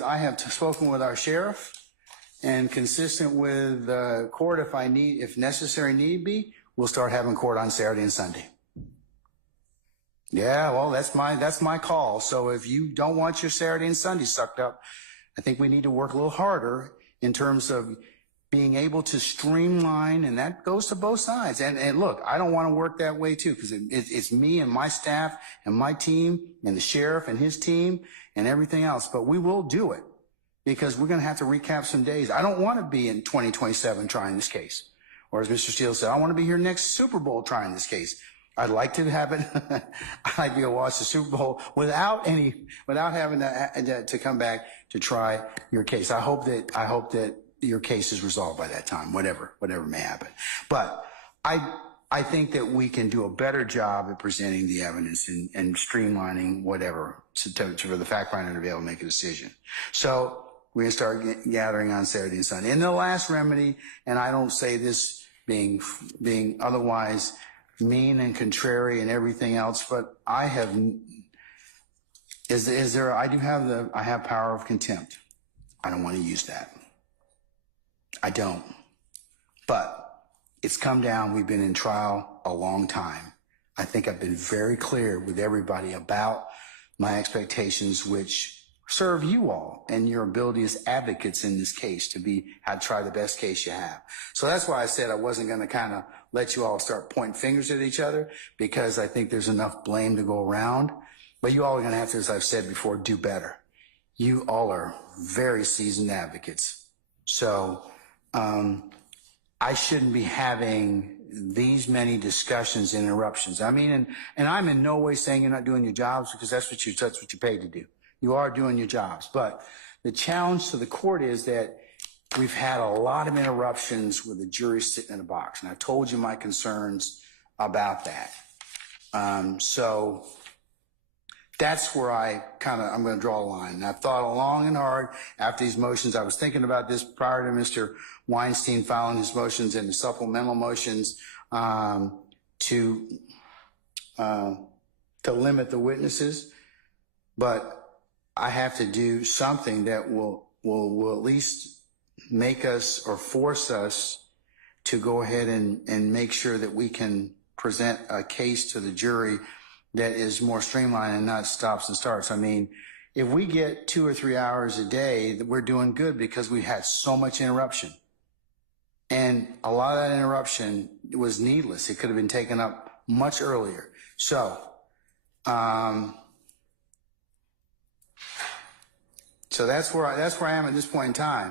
I have spoken with our sheriff, and consistent with court, if necessary need be, we'll start having court on Saturday and Sunday. Yeah, well, that's my call. So if you don't want your Saturday and Sunday sucked up, I think we need to work a little harder in terms of being able to streamline, and that goes to both sides. And look, I don't want to work that way too, because it's me and my staff and my team and the sheriff and his team and everything else. But we will do it because we're going to have to recap some days. I don't want to be in 2027 trying this case. Or as Mr. Steele said, I want to be here next Super Bowl trying this case. I'd like to have it. I'd like to go watch the Super Bowl without having to come back to try your case. I hope that your case is resolved by that time, whatever may happen. But I think that we can do a better job at presenting the evidence and streamlining whatever for the fact finder to be able to make a decision. So we're going to start gathering on Saturday and Sunday. And the last remedy, and I don't say this being otherwise mean and contrary and everything else, but I have power of contempt. I don't want to use that. I don't. But it's come down. We've been in trial a long time. I think I've been very clear with everybody about my expectations, which serve you all and your ability as advocates in this case to try the best case you have. So that's why I said I wasn't going to kind of let you all start pointing fingers at each other, because I think there's enough blame to go around. But you all are going to have to, as I've said before, do better. You all are very seasoned advocates. So I shouldn't be having these many discussions and interruptions. I mean, and I'm in no way saying you're not doing your jobs, because that's what you're paid to do. You are doing your jobs. But the challenge to the court is that we've had a lot of interruptions with the jury sitting in a box. And I told you my concerns about that. So that's where I'm going to draw a line. And I've thought long and hard after these motions. I was thinking about this prior to Mr. Weinstein filing his motions and the supplemental motions to limit the witnesses. But I have to do something that will at least make us or force us to go ahead and make sure that we can present a case to the jury that is more streamlined and not stops and starts. I mean, if we get 2 or 3 hours a day, we're doing good, because we had so much interruption. And a lot of that interruption was needless. It could have been taken up much earlier. So, so that's where I am at this point in time.